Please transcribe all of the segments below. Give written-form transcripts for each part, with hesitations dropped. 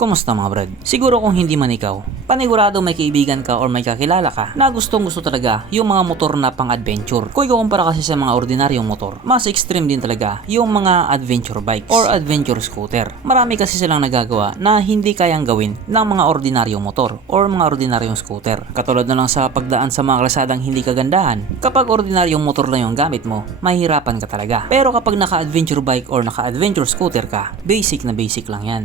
Kumusta mga brad? Siguro kung hindi man ikaw, panigurado may kaibigan ka or may kakilala ka na gustong gusto talaga yung mga motor na pang-adventure. Kung ikukumpara kasi sa mga ordinaryong motor, mas extreme din talaga yung mga adventure bikes or adventure scooter. Marami kasi silang nagagawa na hindi kayang gawin ng mga ordinaryong motor or mga ordinaryong scooter. Katulad na lang sa pagdaan sa mga kalsadang hindi kagandahan. Kapag ordinaryong motor lang yung gamit mo, mahihirapan ka talaga. Pero kapag naka-adventure bike or naka-adventure scooter ka, basic na basic lang yan.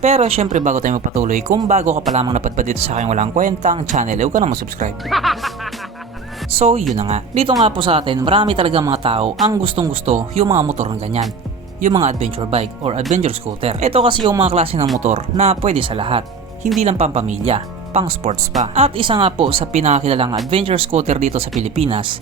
Pero syempre bago tayo magpatuloy, kung bago ka pa lamang napadpad dito sa aking walang kwentang channel, huwag ka na mag-subscribe. So yun na nga, dito nga po sa atin marami talaga mga tao ang gustong gusto yung mga motor ng ganyan, yung mga adventure bike or adventure scooter. Ito kasi yung mga klase ng motor na pwede sa lahat, hindi lang pampamilya, pang sports pa. At isa nga po sa pinakakilalang adventure scooter dito sa Pilipinas,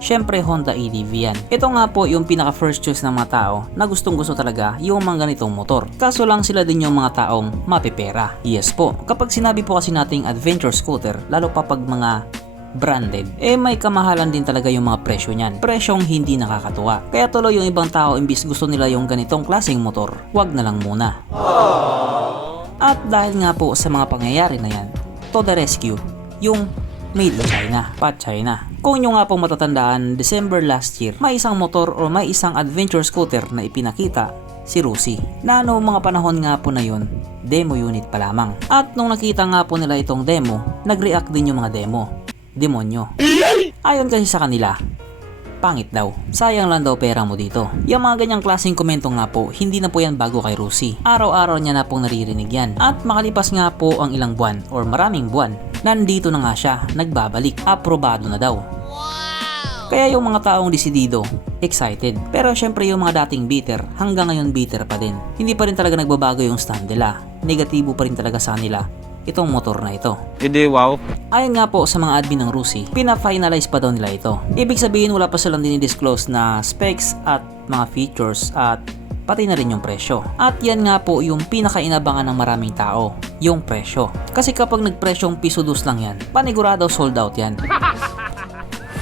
syempre Honda ADV yan. Ito nga po yung pinaka first choice ng mga tao na gustong gusto talaga yung mga ganitong motor. Kaso lang sila din yung mga taong mapipera. Yes po, kapag sinabi po kasi nating adventure scooter, lalo pa pag mga branded, may kamahalan din talaga yung mga presyo niyan. Presyong hindi nakakatuwa. Kaya tuloy yung ibang tao imbis gusto nila yung ganitong klaseng motor, wag na lang muna. At dahil nga po sa mga pangyayari na yan, to the rescue, yung Made in China, Pat China. Kung nyo nga pong matatandaan, December last year, may isang motor o may isang adventure scooter na ipinakita, si Rusi. Na noong mga panahon nga po na yun, demo unit pa lamang. At nung nakita nga po nila itong demo, nag-react din yung mga demonyo. Ayon kasi sa kanila, pangit daw. Sayang lang daw pera mo dito. Yung mga ganyang klaseng komento nga po, hindi na po yan bago kay Rusi. Araw-araw niya na pong naririnig yan. At makalipas nga po ang ilang buwan or maraming buwan, nandito na nga siya, nagbabalik. Aprobado na daw. Kaya yung mga taong desidido, excited. Pero syempre yung mga dating bitter, hanggang ngayon bitter pa din. Hindi pa rin talaga nagbabago yung stand nila. Negatibo pa rin talaga sa nila itong motor na ito. Hindi, wow. Ayon nga po sa mga admin ng Rusi, pina-finalize pa daw nila ito. Ibig sabihin wala pa silang dinidisclose na specs at mga features at pati na rin yung presyo. At yan nga po yung pinakainabangan ng maraming tao, yung presyo. Kasi kapag nagpresyong piso dus lang yan, panigurado sold out yan.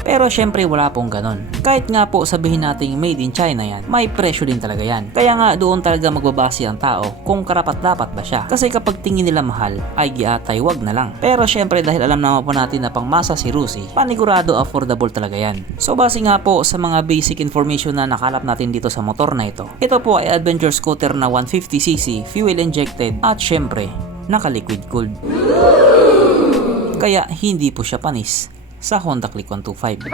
Pero syempre wala pong ganon. Kahit nga po sabihin nating made in China yan, may presyo din talaga yan. Kaya nga doon talaga magbabase ang tao kung karapat dapat ba siya. Kasi kapag tingin nila mahal, ay giatay wag na lang. Pero syempre dahil alam naman po natin na pangmasa si Rusi, panigurado affordable talaga yan. So base nga po sa mga basic information na nakalap natin dito sa motor na ito, ito po ay adventure scooter na 150cc, fuel injected at syempre naka-liquid cooled. Kaya hindi po siya panis sa Honda Click 125.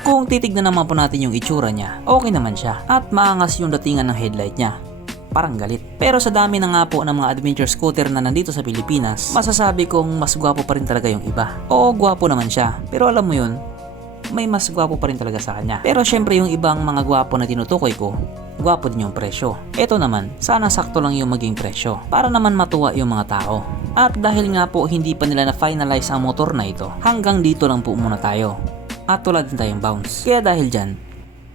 Kung titignan naman po natin yung itsura niya, okay naman siya at maangas yung datingan ng headlight niya. Parang galit. Pero sa dami na nga po ng mga adventure scooter na nandito sa Pilipinas, masasabi kong mas gwapo pa rin talaga yung iba. Oo, gwapo naman siya. Pero alam mo yun, may mas gwapo pa rin talaga sa kanya. Pero syempre yung ibang mga gwapo na tinutukoy ko, gwapo din yung presyo. Ito naman, sana sakto lang yung maging presyo para naman matuwa yung mga tao. At dahil nga po hindi pa nila na-finalize ang motor na ito, hanggang dito lang po muna tayo. At tulad din tayong bounce. Kaya dahil dyan,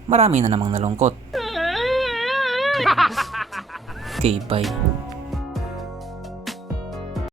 marami na namang nalungkot. Okay, bye.